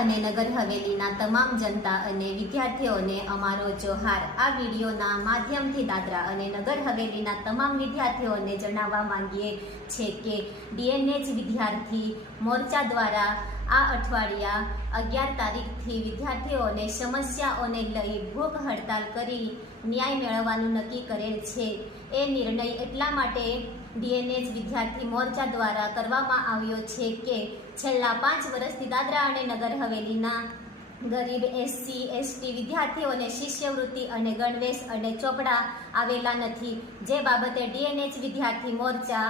અને નગર હવેલીના તમામ જનતા અને વિદ્યાર્થીઓને અમારો જોહાર। આ વિડીયોના માધ્યમથી દાદરા અને નગર હવેલીના તમામ વિદ્યાર્થીઓને જણાવવા માંગીએ છીએ કે ડીએનએચ વિદ્યાર્થી મોરચા દ્વારા આ અઠવાડિયા 11 તારીખથી વિદ્યાર્થીઓને સમસ્યાઓને લઈ ભૂખ હડતાલ કરી ન્યાય મેળવવાનું નક્કી કરેલ છે। એ નિર્ણય એટલા માટે ડીએનએચ વિદ્યાર્થી મોરચા દ્વારા કરવામાં આવ્યો છે કે છેલ્લા 5 વર્ષથી દાદરા અને નગર હવેલીના ગરીબ એસસી એસટી વિદ્યાર્થીઓને શિષ્યવૃત્તિ અને ગણવેશ અને ચોપડા આવેલા નથી, જે બાબતે ડીએનએચ વિદ્યાર્થી મોરચા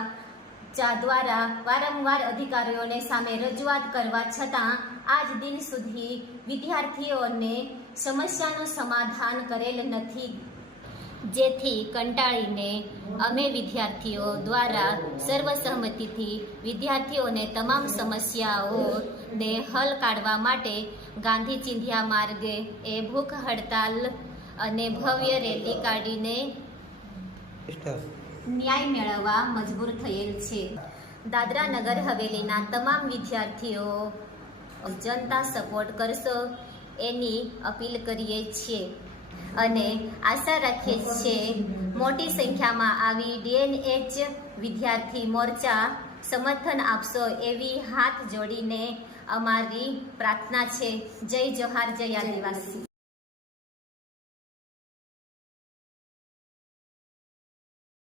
દ્વારા વારંવાર અધિકારીઓને સામે રજૂઆત કરવા છતાં આજ દિન સુધી વિદ્યાર્થીઓને સમસ્યાનું સમાધાન કરેલ નથી, જેથી કંટાળીને અમે વિદ્યાર્થીઓ દ્વારા સર્વસહમતિથી વિદ્યાર્થીઓને તમામ સમસ્યાઓને હલ કાઢવા માટે ગાંધી ચિંધ્યા માર્ગે ભૂખ હડતાલ અને ભવ્ય રેલી કાઢીને ન્યાય મેળવવા મજબૂર થયેલ છે। દાદરા નગર હવેલીના તમામ વિદ્યાર્થીઓ જનતા સપોર્ટ કરશો એની અપીલ કરીએ છીએ અને આશા રાખીએ છીએ મોટી સંખ્યામાં આવી ડીએનએચ વિદ્યાર્થી મોરચા સમર્થન આપશો એવી હાથ જોડીને અમારી પ્રાર્થના છે। જય જોહાર, જય આદિવાસી।